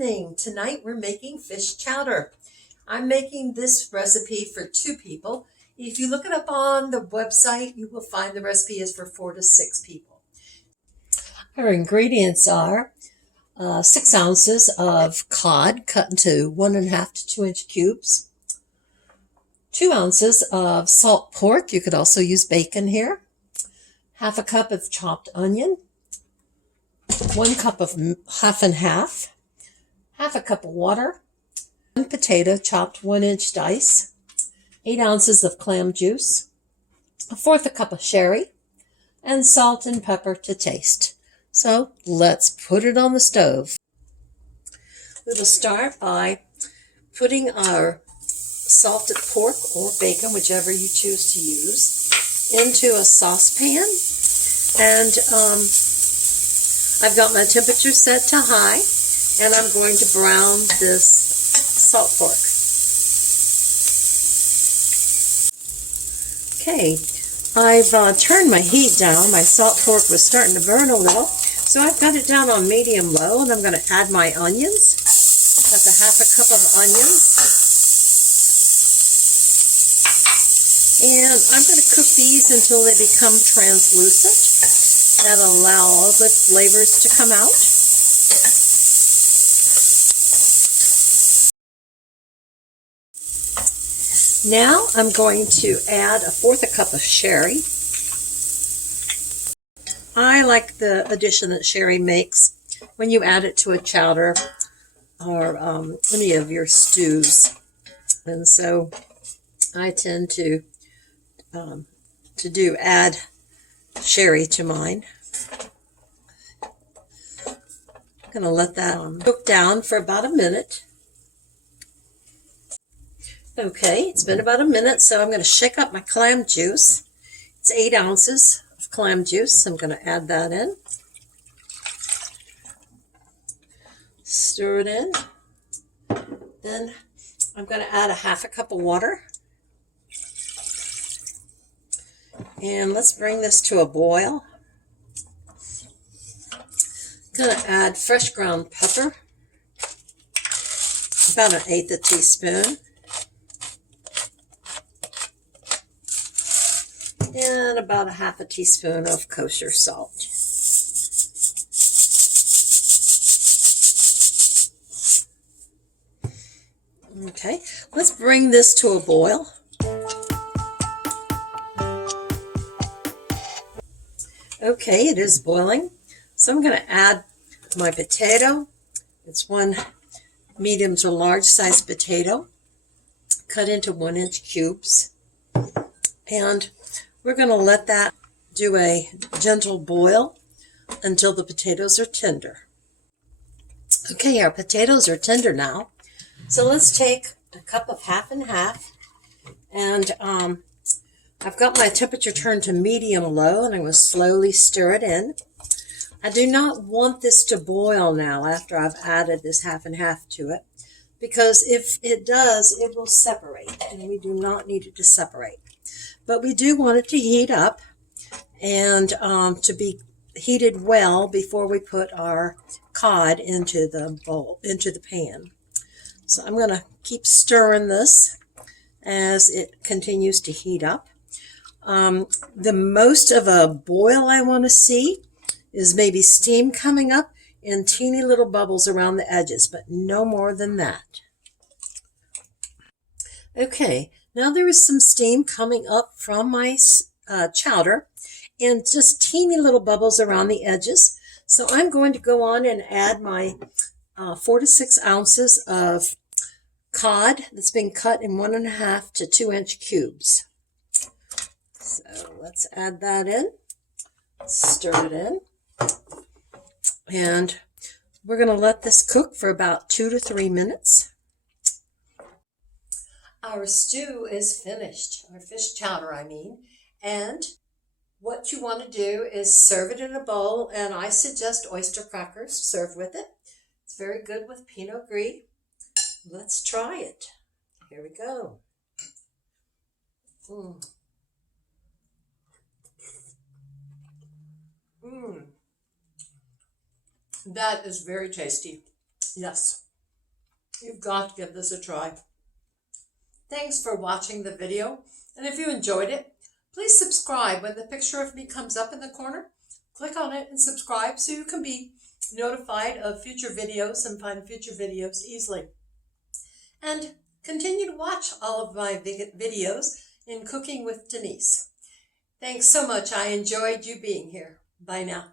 evening. Tonight we're making fish chowder. I'm making this recipe for 2 people. If you look it up on the website, you will find the recipe is for 4 to 6 people. Our ingredients are 6 ounces of cod cut into 1.5 to 2 inch cubes, 2 ounces of salt pork. You could also use bacon here, half a cup of chopped onion, 1 cup of half and half a cup of water, 1 potato chopped 1 inch dice, 8 ounces of clam juice, 1/4 a cup of sherry, and salt and pepper to taste. So let's put it on the stove. We will start by putting our salted pork or bacon, whichever you choose to use, into a saucepan. And I've got my temperature set to high, and I'm going to brown this salt pork. Okay, I've turned my heat down. My salt pork was starting to burn a little, so I've got it down on medium-low, and I'm going to add my onions. That's a half a cup of onions. And I'm going to cook these until they become translucent. That'll allow all the flavors to come out. Now I'm going to add 1/4 a cup of sherry. I like the addition that sherry makes when you add it to a chowder or any of your stews. And so I tend to add sherry to mine. I'm going to let that cook down for about a minute. Okay, it's been about a minute, so I'm going to shake up my clam juice. It's 8 ounces of clam juice. I'm going to add that in. Stir it in. Then I'm going to add 1/2 cup of water. And let's bring this to a boil. I'm going to add fresh ground pepper, about 1/8 teaspoon. And about 1/2 teaspoon of kosher salt. Okay, let's bring this to a boil. Okay, it is boiling. So I'm going to add my potato. It's 1 medium to large size potato cut into 1 inch cubes. And we're going to let that do a gentle boil until the potatoes are tender. Okay, our potatoes are tender now. So let's take a cup of half and half. And I've got my temperature turned to medium-low, and I'm going to slowly stir it in. I do not want this to boil now after I've added this half and half to it, because if it does, it will separate, and we do not need it to separate. But we do want it to heat up and to be heated well before we put our cod into the bowl, into the pan. So I'm going to keep stirring this as it continues to heat up. The most of a boil I want to see is maybe steam coming up and teeny little bubbles around the edges, but no more than that. Okay, now there is some steam coming up from my chowder and just teeny little bubbles around the edges. So I'm going to go on and add my 4 to 6 ounces of cod that's been cut in 1.5 to 2 inch cubes. So let's add that in, stir it in, and we're going to let this cook for about 2 to 3 minutes. Our stew is finished, our fish chowder I mean, and what you want to do is serve it in a bowl, and I suggest oyster crackers, serve with it. It's very good with Pinot Gris. Let's try it. Here we go. That is very tasty. Yes. You've got to give this a try. Thanks for watching the video, and if you enjoyed it, please subscribe. When the picture of me comes up in the corner, click on it and subscribe so you can be notified of future videos and find future videos easily. And continue to watch all of my videos in Cooking with Denise. Thanks so much. I enjoyed you being here. Bye now.